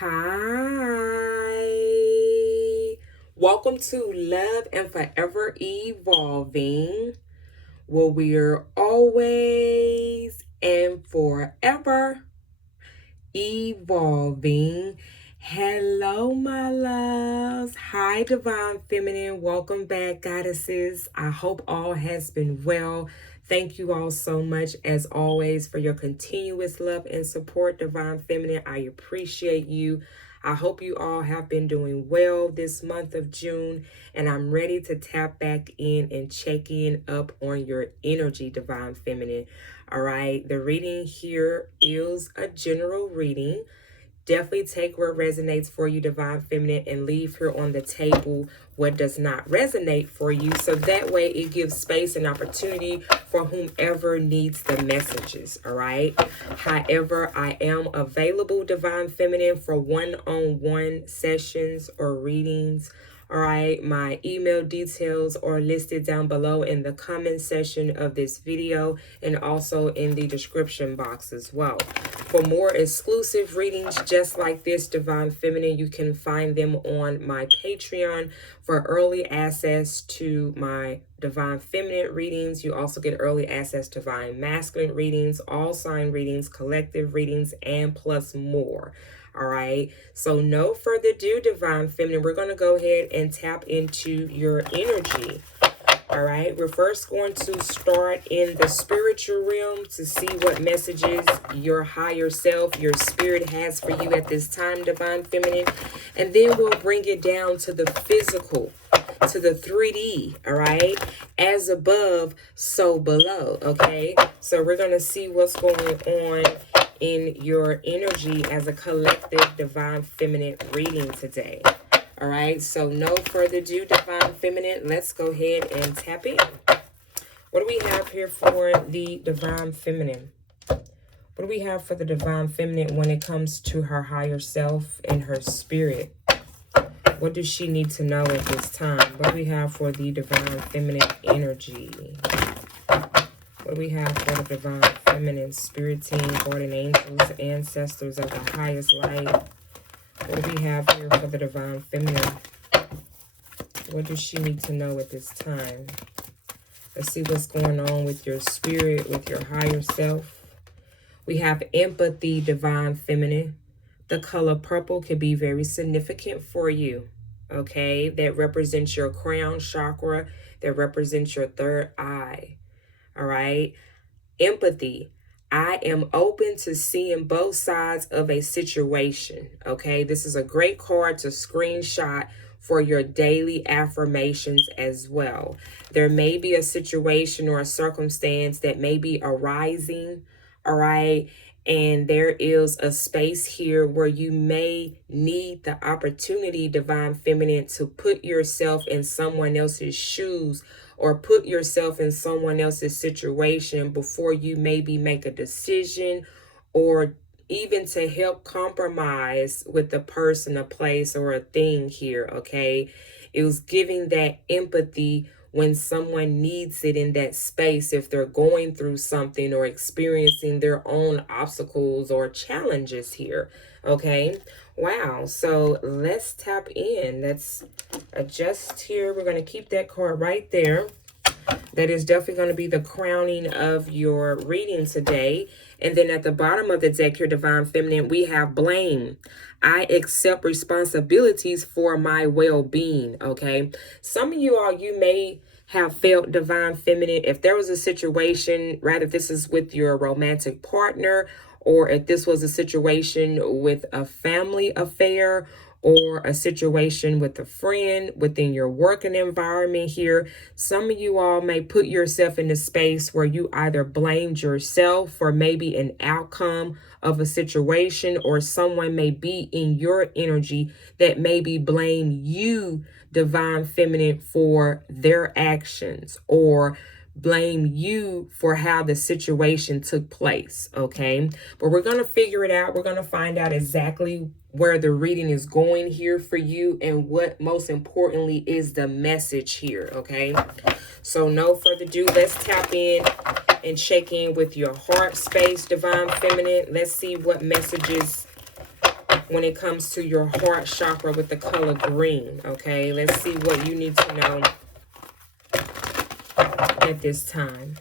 Hi. Welcome to Love and Forever Evolving, where we're always and forever evolving. Hello, my loves. Hi, Divine Feminine. Welcome back, goddesses. I hope all has been well. Thank you all so much, as always, for your continuous love and support, Divine Feminine. I appreciate you. I hope you all have been doing well this month of June, and I'm ready to tap back in and check in up on your energy, Divine Feminine. All right, the reading here is a general reading. Definitely take what resonates for you, Divine Feminine, and leave here on the table what does not resonate for you. So that way it gives space and opportunity for whomever needs the messages. All right. However, I am available, Divine Feminine, for one-on-one sessions or readings. All right, my email details are listed down below in the comment section of this video and also in the description box as well. For more exclusive readings just like this, Divine Feminine, you can find them on my Patreon for early access to my Divine Feminine readings. You also get early access to Divine Masculine readings, all sign readings, collective readings, and plus more. All right, so no further ado, Divine Feminine, we're going to go ahead and tap into your energy. All right, we're first going to start in the spiritual realm to see what messages your higher self, your spirit has for you at this time, Divine Feminine. And then we'll bring it down to the physical, to the 3D, all right? As above, so below, okay? So we're going to see what's going on in your energy as a collective Divine Feminine reading today. All right, so no further ado, Divine Feminine, let's go ahead and tap in. What do we have here for the Divine Feminine? What do we have for the Divine Feminine when it comes to her higher self and her spirit? What does she need to know at this time? What do we have for the Divine Feminine energy? What do we have for the Divine Feminine spirit team, guardian angels, ancestors of the highest light? What do we have here for the Divine Feminine? What does she need to know at this time? Let's see what's going on with your spirit, with your higher self. We have empathy, Divine Feminine. The color purple could be very significant for you, okay? That represents your crown chakra, that represents your third eye, all right? Empathy. I am open to seeing both sides of a situation, okay? This is a great card to screenshot for your daily affirmations as well. There may be a situation or a circumstance that may be arising, all right? And there is a space here where you may need the opportunity, Divine Feminine, to put yourself in someone else's shoes or put yourself in someone else's situation before you maybe make a decision, or even to help compromise with the person, a place, or a thing here, okay? It was giving that empathy when someone needs it in that space, if they're going through something or experiencing their own obstacles or challenges here, okay? Wow, so let's tap in. Let's adjust here. We're going to keep that card right there. That is definitely going to be the crowning of your reading today. And then at the bottom of the deck, your Divine Feminine, we have blame. I accept responsibilities for my well-being, okay? Some of you all, you may have felt, Divine Feminine, if there was a situation, right, if this is with your romantic partner, or if this was a situation with a family affair, or a situation with a friend within your working environment here, some of you all may put yourself in a space where you either blamed yourself for maybe an outcome of a situation, or someone may be in your energy that maybe blame you, Divine Feminine, for their actions, or blame you for how the situation took place, okay? But we're going to figure it out. We're going to find out exactly where the reading is going here for you, and what most importantly is the message here, okay? So no further ado, let's tap in and check in with your heart space, Divine Feminine. Let's see what messages when it comes to your heart chakra with the color green. Okay, let's see what you need to know at this time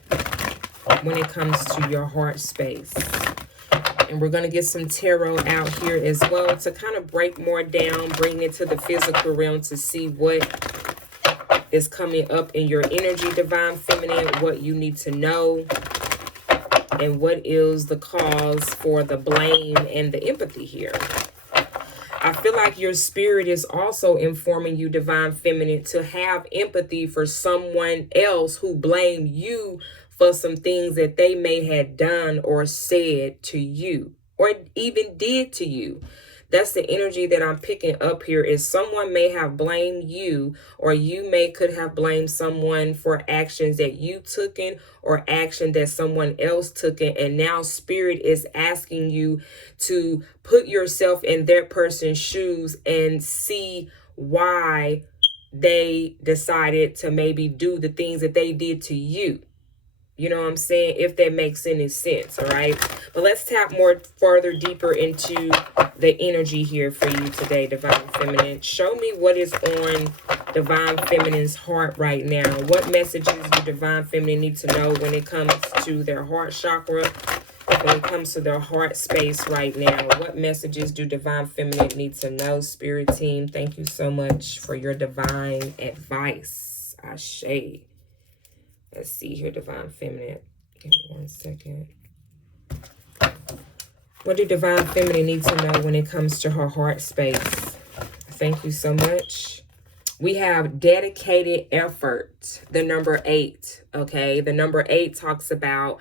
when it comes to your heart space. And we're going to get some tarot out here as well to kind of break more down, bring it to the physical realm to see what is coming up in your energy, Divine Feminine, what you need to know, and what is the cause for the blame and the empathy here. I feel like your spirit is also informing you, Divine Feminine, to have empathy for someone else who blamed you for some things that they may have done or said to you or even did to you. That's the energy that I'm picking up here, is someone may have blamed you, or you could have blamed someone for actions that you took in or action that someone else took in. And now spirit is asking you to put yourself in that person's shoes and see why they decided to maybe do the things that they did to you. You know what I'm saying? If that makes any sense, all right? But let's tap more further deeper into the energy here for you today, Divine Feminine. Show me what is on Divine Feminine's heart right now. What messages do Divine Feminine need to know when it comes to their heart chakra, when it comes to their heart space right now? What messages do Divine Feminine need to know? Spirit team, thank you so much for your divine advice. Ashe. Let's see here, Divine Feminine. Give me 1 second. What do Divine Feminine need to know when it comes to her heart space? Thank you so much. We have dedicated effort, the number 8, okay? The number 8 talks about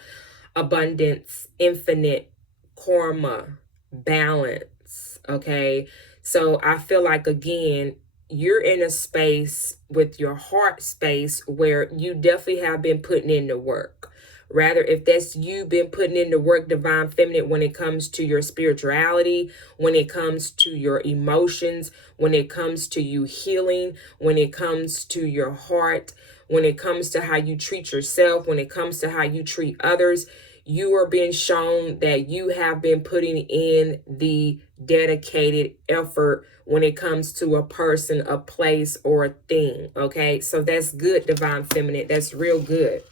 abundance, infinite, karma, balance, okay? So I feel like, again, you're in a space with your heart space where you definitely have been putting in the work. Rather, if that's you been putting in the work, Divine Feminine, when it comes to your spirituality, when it comes to your emotions, when it comes to you healing, when it comes to your heart, when it comes to how you treat yourself, when it comes to how you treat others, you are being shown that you have been putting in the dedicated effort when it comes to a person, a place, or a thing, okay? So that's good, Divine Feminine. That's real good.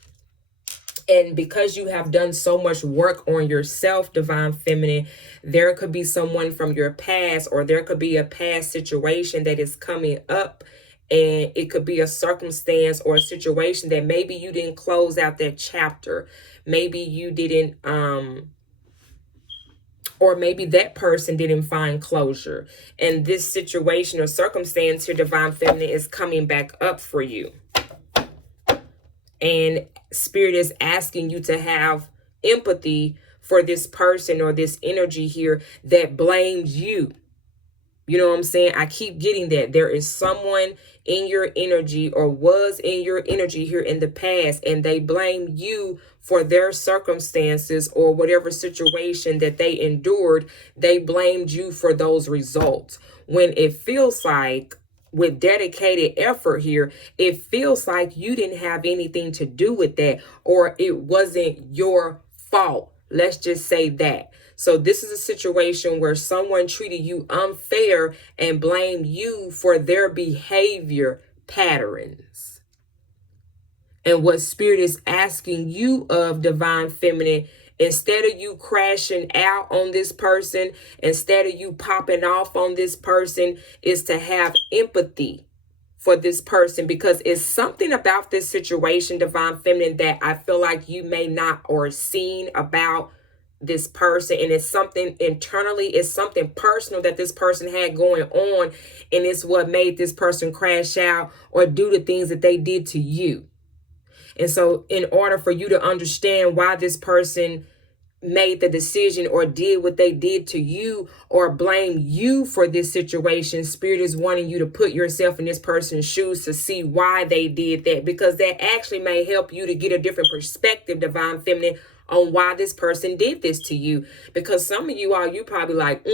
And because you have done so much work on yourself, Divine Feminine, there could be someone from your past, or there could be a past situation that is coming up, and it could be a circumstance or a situation that maybe you didn't close out that chapter. Maybe you didn't, or maybe that person didn't find closure. And this situation or circumstance here, Divine Feminine, is coming back up for you. And Spirit is asking you to have empathy for this person or this energy here that blames you. You know what I'm saying? I keep getting that. There is someone in your energy, or was in your energy here in the past, and they blame you for their circumstances or whatever situation that they endured. They blamed you for those results. When it feels like, with dedicated effort here, it feels like you didn't have anything to do with that, or it wasn't your fault. Let's just say that. So this is a situation where someone treated you unfair and blamed you for their behavior patterns. And what Spirit is asking you of, Divine Feminine, instead of you crashing out on this person, instead of you popping off on this person, is to have empathy for this person, because it's something about this situation, Divine Feminine, that I feel like you may not or seen about this person, and it's something internally, it's something personal that this person had going on, and it's what made this person crash out or do the things that they did to you. And so in order for you to understand why this person made the decision or did what they did to you or blame you for this situation, Spirit is wanting you to put yourself in this person's shoes to see why they did that, because that actually may help you to get a different perspective, Divine Feminine, on why this person did this to you. Because some of you all, you probably like,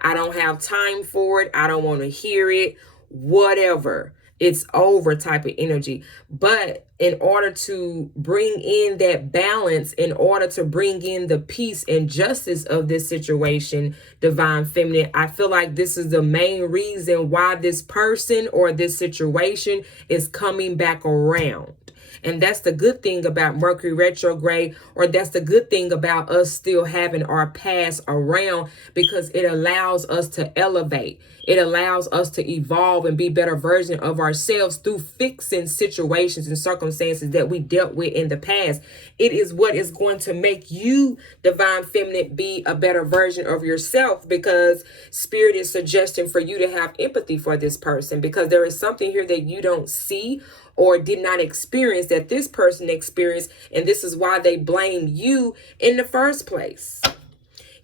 I don't have time for it. I don't want to hear it, whatever. it's over type of energy. But in order to bring in that balance, in order to bring in the peace and justice of this situation, Divine Feminine, I feel like this is the main reason why this person or this situation is coming back around. And that's the good thing about Mercury retrograde, or that's the good thing about us still having our past around, because it allows us to elevate. It allows us to evolve and be better version of ourselves through fixing situations and circumstances that we dealt with in the past. It is what is going to make you, Divine Feminine, be a better version of yourself, because Spirit is suggesting for you to have empathy for this person, because there is something here that you don't see or did not experience that this person experienced, and this is why they blame you in the first place.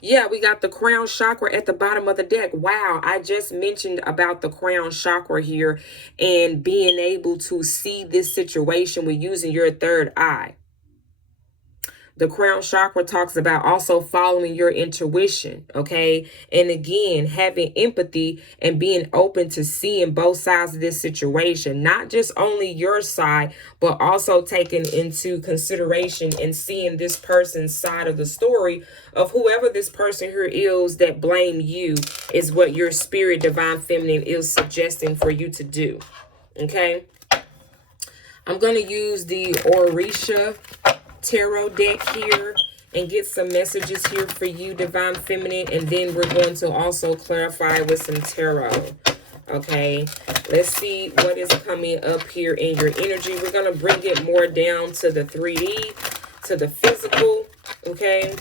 Yeah, we got the crown chakra at the bottom of the deck. Wow, I just mentioned about the crown chakra here and being able to see this situation with using your third eye. The crown chakra talks about also following your intuition, okay? And again, having empathy and being open to seeing both sides of this situation, not just only your side, but also taking into consideration and seeing this person's side of the story of whoever this person here is that blame you, is what your Spirit, Divine Feminine, is suggesting for you to do, okay? I'm going to use the Orisha Tarot deck here and get some messages here for you, Divine Feminine, and then we're going to also clarify with some tarot. Okay, let's see what is coming up here in your energy. We're going to bring it more down to the 3D, to the physical. Okay,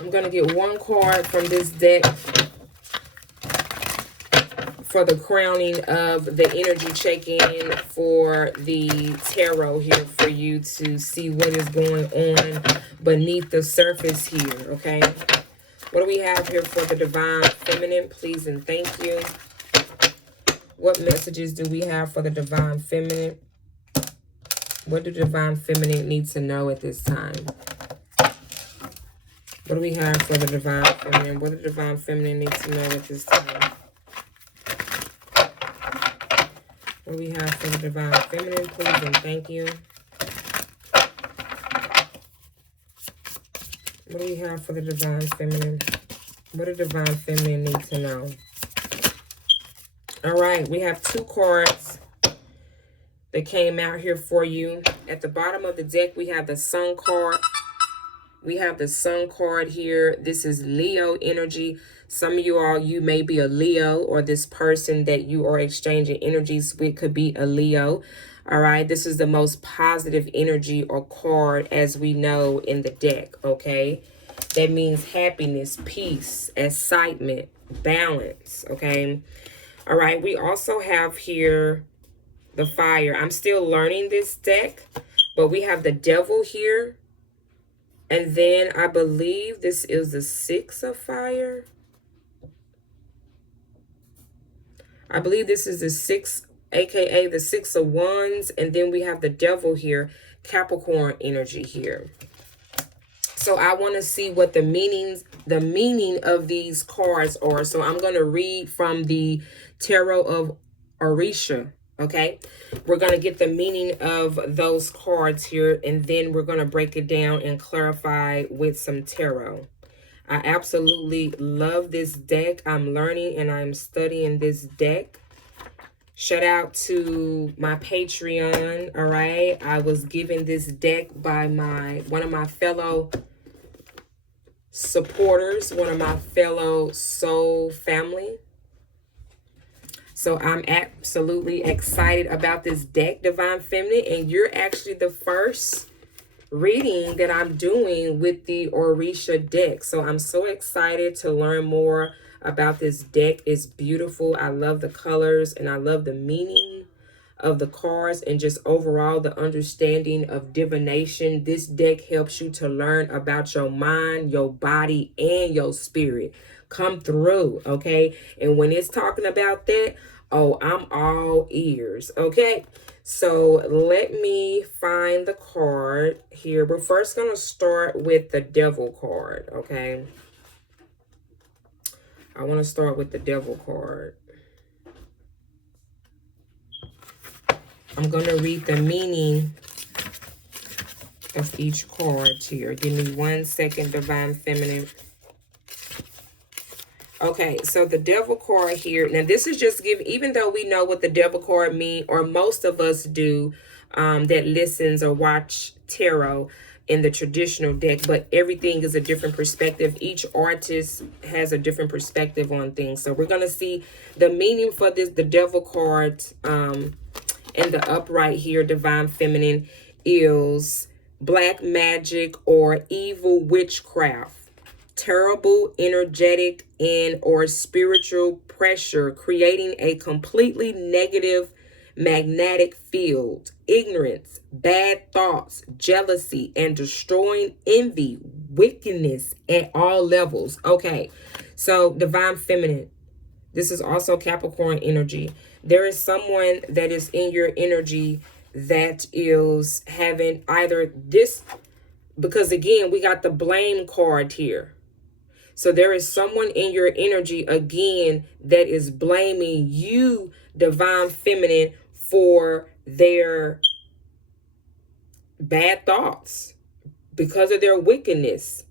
I'm going to get one card from this deck for the crowning of the energy check-in for the tarot here, for you to see what is going on beneath the surface here, okay? What do we have here for the Divine Feminine? Please and thank you. What messages do we have for the Divine Feminine? What do Divine Feminine need to know at this time? What do we have for the Divine Feminine? What do Divine Feminine need to know at this time? What do we have for the Divine Feminine, please and thank you? What do we have for the Divine Feminine? What do Divine Feminine need to know? All right, we have two cards that came out here for you. At the bottom of the deck, we have the Sun card. We have the Sun card here. This is Leo energy. Some of you all, you may be a Leo, or this person that you are exchanging energies with could be a Leo. All right, this is the most positive energy or card as we know in the deck, okay? That means happiness, peace, excitement, balance, okay? All right, we also have here the Fire. I'm still learning this deck, but we have the Devil here. And then I believe this is the Six of Fire. I believe this is the Six, aka the Six of Wands. And then we have the Devil here, Capricorn energy here. So I want to see what the meaning of these cards are. So I'm going to read from the Tarot of Orisha. Okay, we're going to get the meaning of those cards here, and then we're going to break it down and clarify with some tarot. I absolutely love this deck. I'm learning and I'm studying this deck. Shout out to my Patreon. All right, I was given this deck by one of my fellow supporters, one of my fellow soul family. So I'm absolutely excited about this deck, Divine Feminine, and you're actually the first reading that I'm doing with the Orisha deck. So I'm so excited to learn more about this deck. It's beautiful. I love the colors and I love the meaning of the cards and just overall the understanding of divination. This deck helps you to learn about your mind, your body, and your spirit. Come through, okay? And when it's talking about that, oh, I'm all ears, okay? So let me find the card here. We're first going to start with the Devil card, okay? I want to start with the Devil card. I'm going to read the meaning of each card here. Give me 1 second, Divine Feminine. Okay, so the Devil card here. Now, this is just giving, even though we know what the Devil card mean, or most of us do, that listens or watch tarot in the traditional deck, but everything is a different perspective. Each artist has a different perspective on things. So we're going to see the meaning for this, the Devil card, in the upright here, Divine Feminine, is black magic or evil witchcraft. Terrible, energetic, and or spiritual pressure, creating a completely negative magnetic field, ignorance, bad thoughts, jealousy, and destroying envy, wickedness at all levels. Okay, so Divine Feminine, this is also Capricorn energy. There is someone that is in your energy that is having either this, because again, we got the blame card here. So there is someone in your energy, again, that is blaming you, Divine Feminine, for their bad thoughts because of their wickedness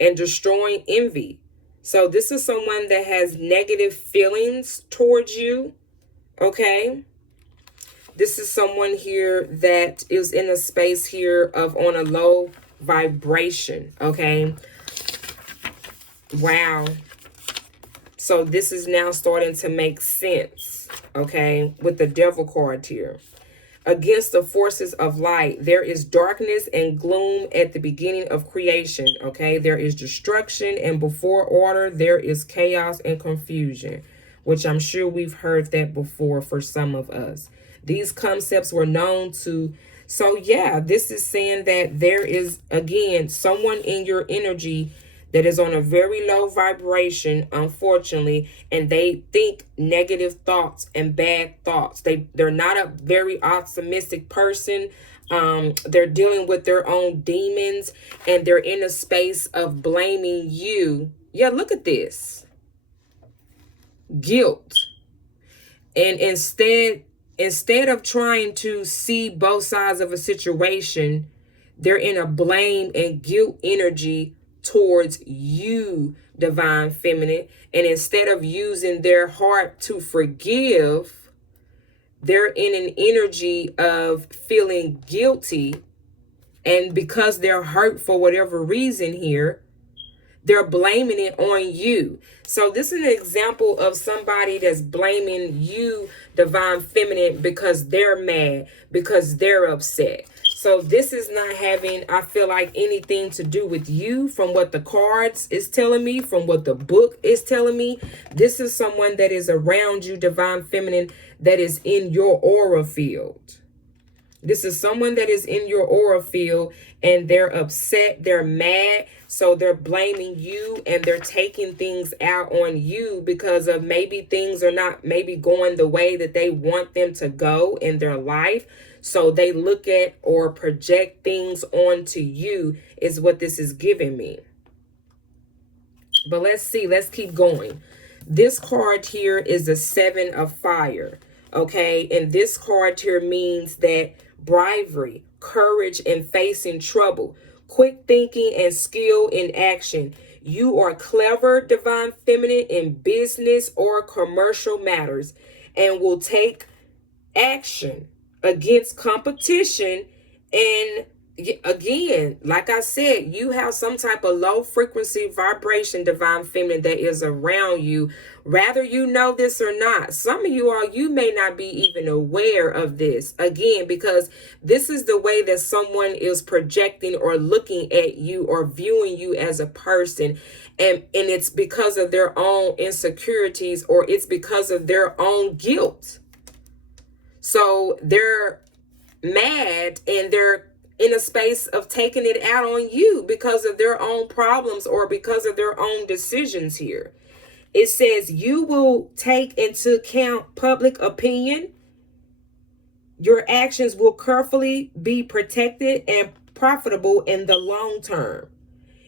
and destroying envy. So this is someone that has negative feelings towards you, okay? This is someone here that is in a space here of on a low vibration, okay? Wow. So this is now starting to make sense, okay, with the Devil card here. Against the forces of light, there is darkness and gloom at the beginning of creation, okay? There is destruction, and before order, there is chaos and confusion, which I'm sure we've heard that before for some of us. These concepts were known to... So, yeah, this is saying that there is, again, someone in your energy that is on a very low vibration, unfortunately, and they think negative thoughts and bad thoughts. They're not a very optimistic person. They're dealing with their own demons, and they're in a space of blaming you. Yeah, look at this. Guilt. And instead of trying to see both sides of a situation, they're in a blame and guilt energy towards you, Divine Feminine. And instead of using their heart to forgive, they're in an energy of feeling guilty. And because they're hurt for whatever reason here, they're blaming it on you. So this is an example of somebody that's blaming you, Divine Feminine, because they're mad, because they're upset. So this is not having, I feel like, anything to do with you from what the cards is telling me, from what the book is telling me. This is someone that is around you, Divine Feminine, that is in your aura field. This is someone that is in your aura field, and they're upset, they're mad, so they're blaming you, and they're taking things out on you because of maybe things are not maybe going the way that they want them to go in their life. So they look at or project things onto you is what this is giving me. But let's see, let's keep going. This card here is the 7 of Fire, okay? And this card here means that bravery, courage, and facing trouble, quick thinking, and skill in action. You are clever, Divine Feminine, in business or commercial matters, and will take action against competition. And again, like I said, you have some type of low frequency vibration, Divine Feminine, that is around you, whether you know this or not. Some of you all, you may not be even aware of this, again, because this is the way that someone is projecting or looking at you or viewing you as a person. And it's because of their own insecurities, or it's because of their own guilt. So they're mad, and they're in a space of taking it out on you because of their own problems or because of their own decisions here. It says you will take into account public opinion. Your actions will carefully be protected and profitable in the long term.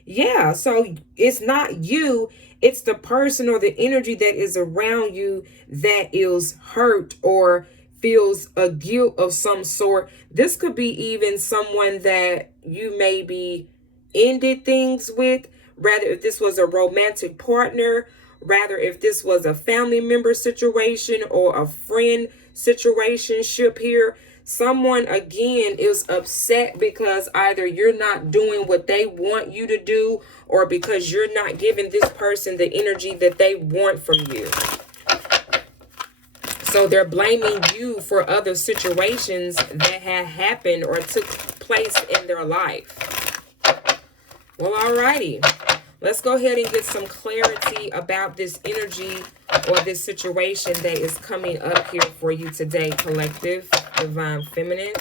Yeah, so it's not you, It's the person or the energy that is around you that is hurt or feels a guilt of some sort. This could be even someone that you maybe ended things with, rather if this was a romantic partner, rather if this was a family member situation or a friend situationship here. Someone again is upset because either you're not doing what they want you to do, or because you're not giving this person the energy that they want from you. So they're blaming you for other situations that have happened or took place in their life. Well, alrighty. Let's go ahead and get some clarity about this energy or this situation that is coming up here for you today, collective, divine feminine.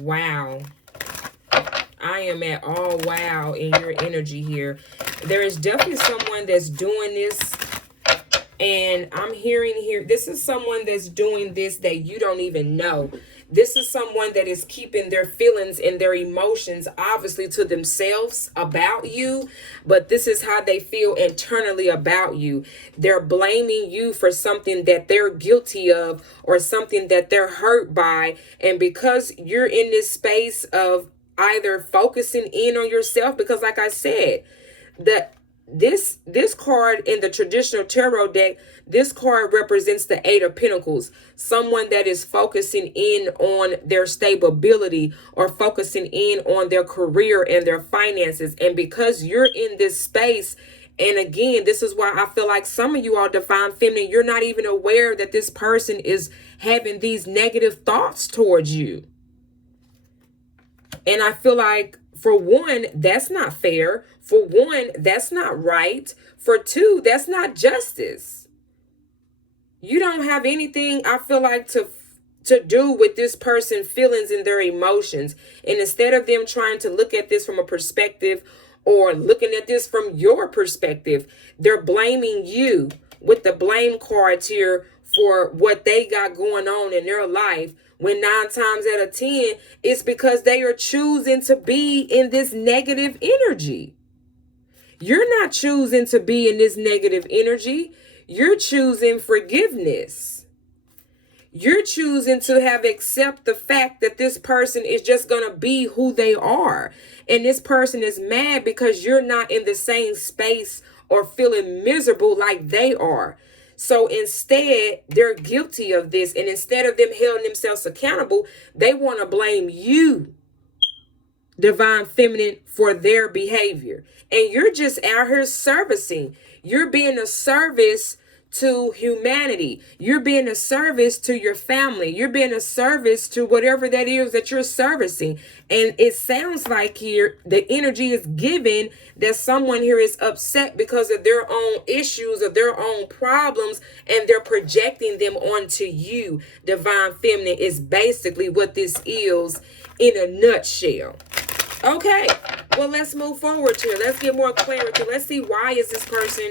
Wow. I am at all wow in your energy here. There is definitely someone that's doing this. And I'm hearing here, this is someone that's doing this that you don't even know. This is someone that is keeping their feelings and their emotions, obviously, to themselves about you. But this is how they feel internally about you. They're blaming you for something that they're guilty of or something that they're hurt by. And because you're in this space of either focusing in on yourself, because like I said, this card in the traditional tarot deck, this card represents the Eight of Pentacles. Someone that is focusing in on their stability or focusing in on their career and their finances. And because you're in this space, and again, this is why I feel like some of you are divine feminine, you're not even aware that this person is having these negative thoughts towards you. And I feel like, for one, that's not fair. For one, that's not right. For two, that's not justice. You don't have anything, I feel like, to do with this person's feelings and their emotions. And instead of them trying to look at this from a perspective or looking at this from your perspective, they're blaming you with the blame cards here for what they got going on in their life. When 9 times out of 10, it's because they are choosing to be in this negative energy. You're not choosing to be in this negative energy. You're choosing forgiveness. You're choosing to accept the fact that this person is just going to be who they are. And this person is mad because you're not in the same space or feeling miserable like they are. So instead, they're guilty of this. And instead of them holding themselves accountable, they want to blame you, divine feminine, for their behavior. And you're just out here servicing. You're being a service to humanity. You're being a service to your family. You're being a service to whatever that is that you're servicing. And it sounds like here the energy is given that someone here is upset because of their own issues or their own problems, and they're projecting them onto you. Divine feminine is basically what this is in a nutshell. Okay, well, let's move forward here. Let's get more clarity. Let's see, why is this person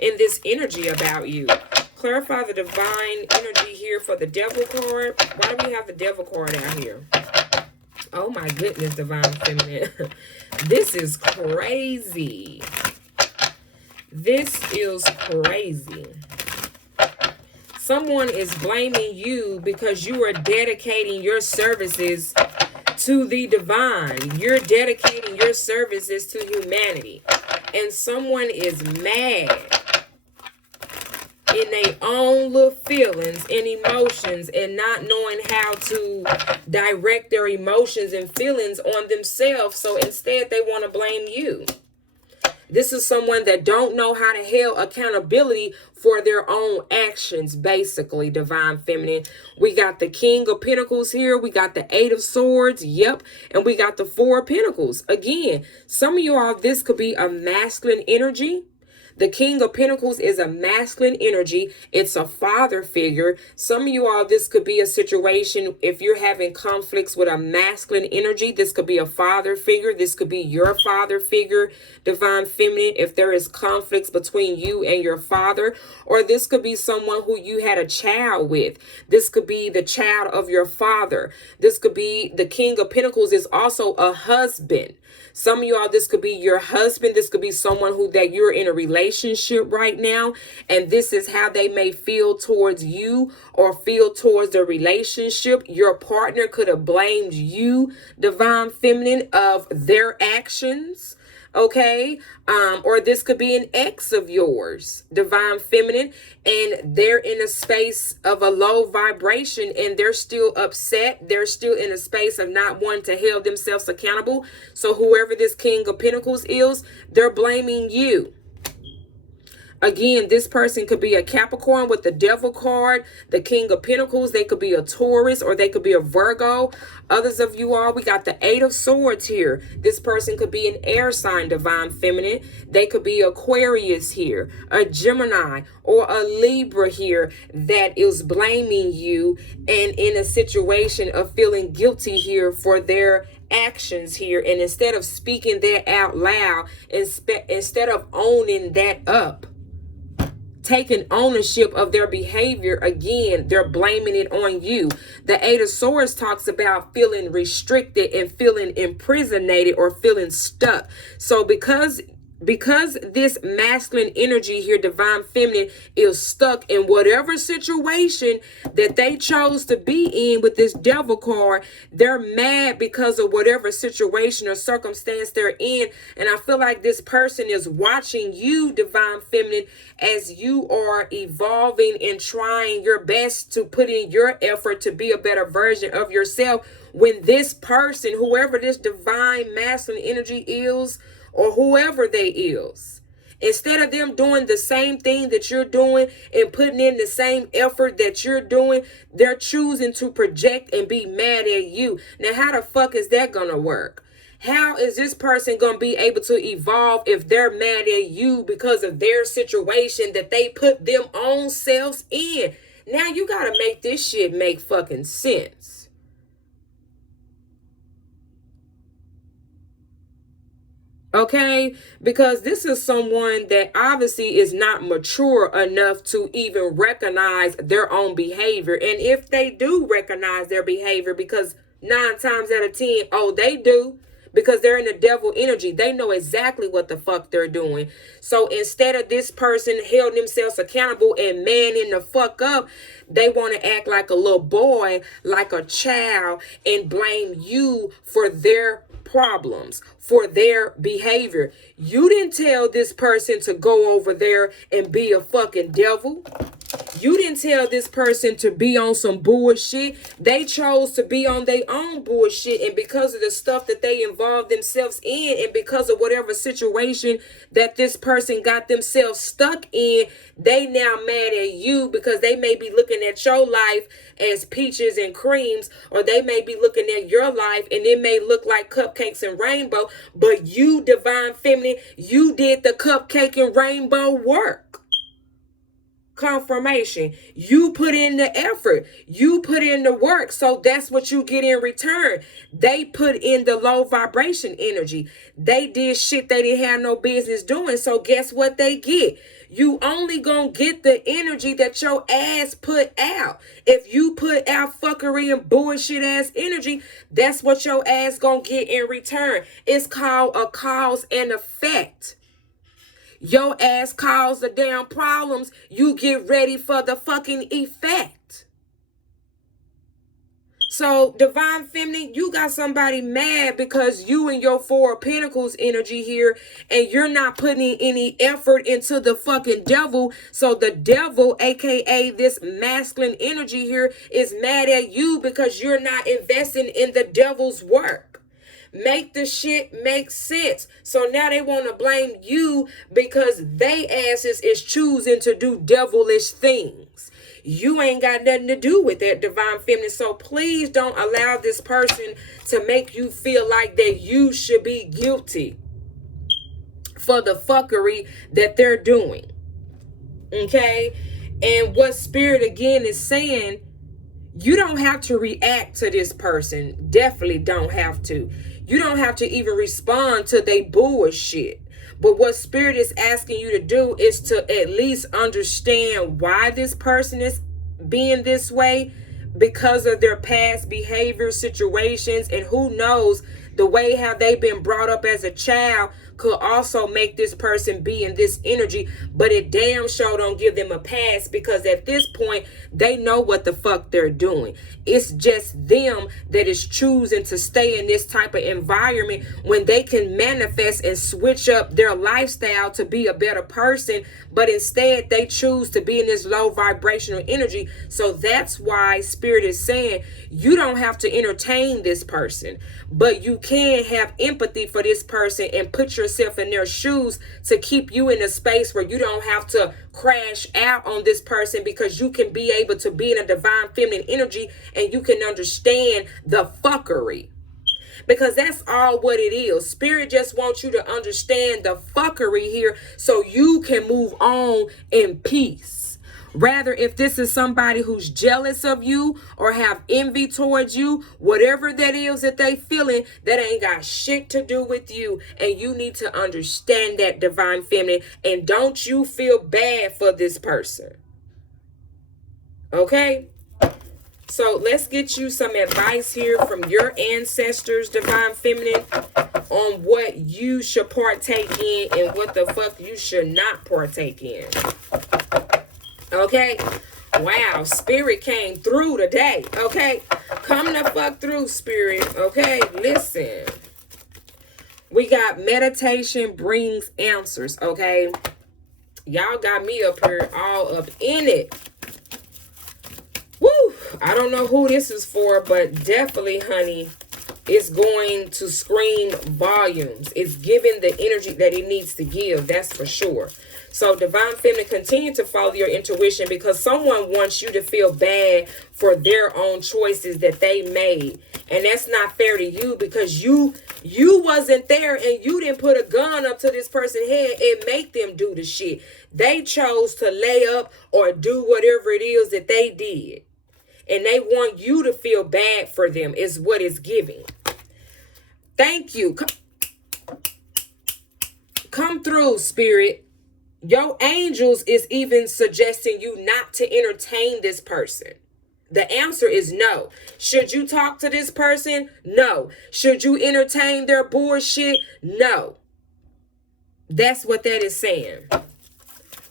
in this energy about you? Clarify the divine energy here for the devil card. Why do we have the devil card out here? Oh my goodness, divine feminine. This is crazy. This is crazy. Someone is blaming you because you are dedicating your services to the divine. You're dedicating your services to humanity. And someone is mad in their own little feelings and emotions and not knowing how to direct their emotions and feelings on themselves. So instead, they want to blame you. This is someone that don't know how to hold accountability for their own actions, basically, divine feminine. We got the King of Pentacles here. We got the Eight of Swords. Yep. And we got the Four of Pentacles. Again, some of you all, this could be a masculine energy. The King of Pentacles is a masculine energy. It's a father figure. Some of you all, this could be a situation if you're having conflicts with a masculine energy. This could be a father figure. This could be your father figure, divine feminine, if there is conflicts between you and your father. Or this could be someone who you had a child with. This could be the child of your father. This could be the King of Pentacles is also a husband. Some of y'all, this could be your husband. This could be someone who that you're in a relationship right now. And this is how they may feel towards you or feel towards the relationship. Your partner could have blamed you, divine feminine, of their actions. Okay, or this could be an ex of yours, divine feminine, and they're in a space of a low vibration and they're still upset. They're still in a space of not wanting to hold themselves accountable. So whoever this King of Pentacles is, they're blaming you. Again, this person could be a Capricorn with the Devil card, the King of Pentacles. They could be a Taurus or they could be a Virgo. Others of you all, we got the Eight of Swords here. This person could be an air sign, divine feminine. They could be Aquarius here, a Gemini or a Libra here that is blaming you and in a situation of feeling guilty here for their actions here. And instead of speaking that out loud, instead of owning that up, taking ownership of their behavior, again, they're blaming it on you. The Eight of Swords talks about feeling restricted and feeling imprisonated or feeling stuck. So because this masculine energy here, divine feminine, is stuck in whatever situation that they chose to be in with this Devil card, they're mad because of whatever situation or circumstance they're in. And I feel like this person is watching you, divine feminine, as you are evolving and trying your best to put in your effort to be a better version of yourself, when this person, whoever this divine masculine energy is, or whoever they is, instead of them doing the same thing that you're doing and putting in the same effort that you're doing, they're choosing to project and be mad at you. Now, how the fuck is that gonna work? How is this person gonna be able to evolve if they're mad at you because of their situation that they put them own selves in? Now you gotta make this shit make fucking sense. Okay, because this is someone that obviously is not mature enough to even recognize their own behavior. And if they do recognize their behavior, because 9 times out of 10, oh, they do, because they're in the Devil energy. They know exactly what the fuck they're doing. So instead of this person holding themselves accountable and manning the fuck up, they want to act like a little boy, like a child, and blame you for their problems, for their behavior. You didn't tell this person to go over there and be a fucking devil. You didn't tell this person to be on some bullshit. They chose to be on their own bullshit. And because of the stuff that they involved themselves in, and because of whatever situation that this person got themselves stuck in, they now mad at you because they may be looking at your life as peaches and creams, or they may be looking at your life and it may look like cupcakes and rainbow, but you, divine feminine, you did the cupcake and rainbow work. Confirmation. You put in the effort. You put in the work. So that's what you get in return. They put in the low vibration energy. They did shit they didn't have no business doing. So guess what they get? You only gonna get the energy that your ass put out. If you put out fuckery and bullshit ass energy, that's what your ass gonna get in return. It's called a cause and effect. Your ass caused the damn problems. You get ready for the fucking effect. So, divine feminine, you got somebody mad because you and your Four of Pentacles energy here, and you're not putting any effort into the fucking devil. So the devil, aka this masculine energy here, is mad at you because you're not investing in the devil's work. Make the shit make sense. So now they want to blame you because they asses is choosing to do devilish things. You ain't got nothing to do with that, divine feminine. So please don't allow this person to make you feel like that you should be guilty for the fuckery that they're doing. Okay? And what Spirit again is saying, you don't have to react to this person. Definitely don't have to. You don't have to even respond to they bullshit. But what Spirit is asking you to do is to at least understand why this person is being this way, because of their past behavior, situations, and who knows, The way how they've been brought up as a child could also make this person be in this energy, but it damn sure don't give them a pass, because at this point they know what the fuck they're doing. It's just them that is choosing to stay in this type of environment when they can manifest and switch up their lifestyle to be a better person, but instead they choose to be in this low vibrational energy. So that's why Spirit is saying you don't have to entertain this person, but you can have empathy for this person and put yourself in their shoes to keep you in a space where you don't have to crash out on this person, because you can be able to be in a divine feminine energy and you can understand the fuckery. Because that's all what it is. Spirit just wants you to understand the fuckery here so you can move on in peace. Rather, if this is somebody who's jealous of you or have envy towards you, whatever that is that they feeling, that ain't got shit to do with you. And you need to understand that, divine feminine. And don't you feel bad for this person. Okay? So let's get you some advice here from your ancestors, divine feminine, on what you should partake in and what the fuck you should not partake in. Okay? Wow, Spirit came through today. Okay? Come the fuck through, Spirit. Okay? Listen. We got meditation brings answers. Okay? Y'all got me up here all up in it. Woo! I don't know who this is for, but definitely, honey, it's going to scream volumes. It's giving the energy that it needs to give. That's for sure. So, divine feminine, continue to follow your intuition, because someone wants you to feel bad for their own choices that they made. And that's not fair to you, because you wasn't there and you didn't put a gun up to this person's head and make them do the shit. They chose to lay up or do whatever it is that they did. And they want you to feel bad for them is what it's giving. Thank you. Come through, Spirit. Your angels is even suggesting you not to entertain this person. The answer is no. Should you talk to this person? No. Should you entertain their bullshit? No. That's what that is saying.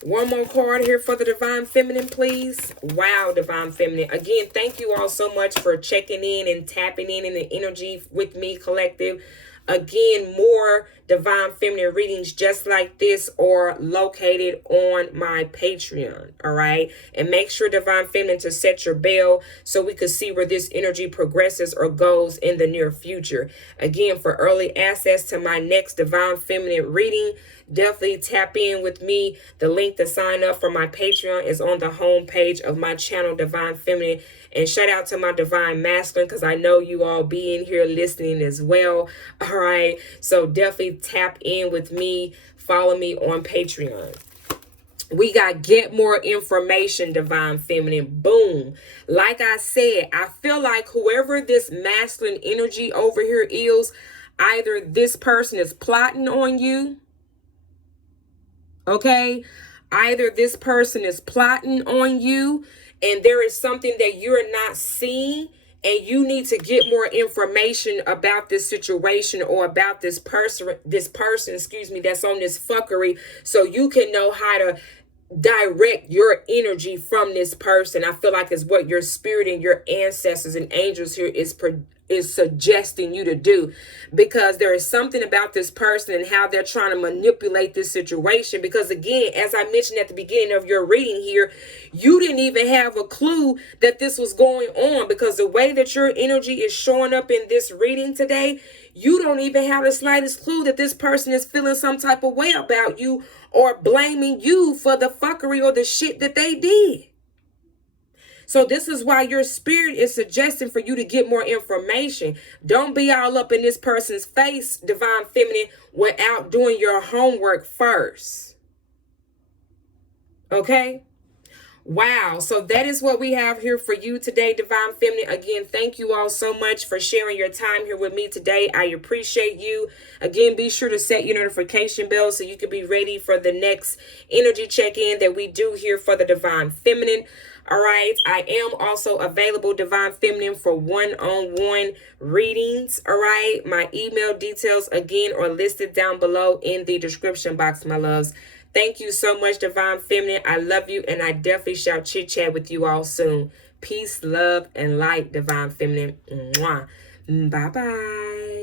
One more card here for the divine feminine, please. Wow, divine feminine. Again, thank you all so much for checking in and tapping in the energy with me, collective. Again, more divine feminine readings just like this are located on my Patreon. All right. And make sure, divine feminine, to set your bell so we can see where this energy progresses or goes in the near future. Again, for early access to my next divine feminine reading, definitely tap in with me. The link to sign up for my Patreon is on the home page of my channel, Divine Feminine. And shout out to my divine masculine, because I know you all be in here listening as well. All right. So definitely tap in with me. Follow me on Patreon. We got get more information, divine feminine. Boom. Like I said, I feel like whoever this masculine energy over here is, either this person is plotting on you. Okay. Either this person is plotting on you, and there is something that you're not seeing, and you need to get more information about this situation or about this person, that's on this fuckery, so you can know how to direct your energy from this person. I feel like it's what your spirit and your ancestors and angels here is suggesting you to do, because there is something about this person and how they're trying to manipulate this situation. Because again, as I mentioned at the beginning of your reading here, you didn't even have a clue that this was going on, because the way that your energy is showing up in this reading today, you don't even have the slightest clue that this person is feeling some type of way about you or blaming you for the fuckery or the shit that they did. So this is why your spirit is suggesting for you to get more information. Don't be all up in this person's face, divine feminine, without doing your homework first. Okay? Wow. So that is what we have here for you today, divine feminine. Again, thank you all so much for sharing your time here with me today. I appreciate you. Again, be sure to set your notification bell so you can be ready for the next energy check-in that we do here for the divine feminine. All right. I am also available, Divine Feminine, for one-on-one readings. All right. My email details, again, are listed down below in the description box, my loves. Thank you so much, Divine Feminine. I love you, and I definitely shall chit-chat with you all soon. Peace, love, and light, Divine Feminine. Mwah. Bye-bye.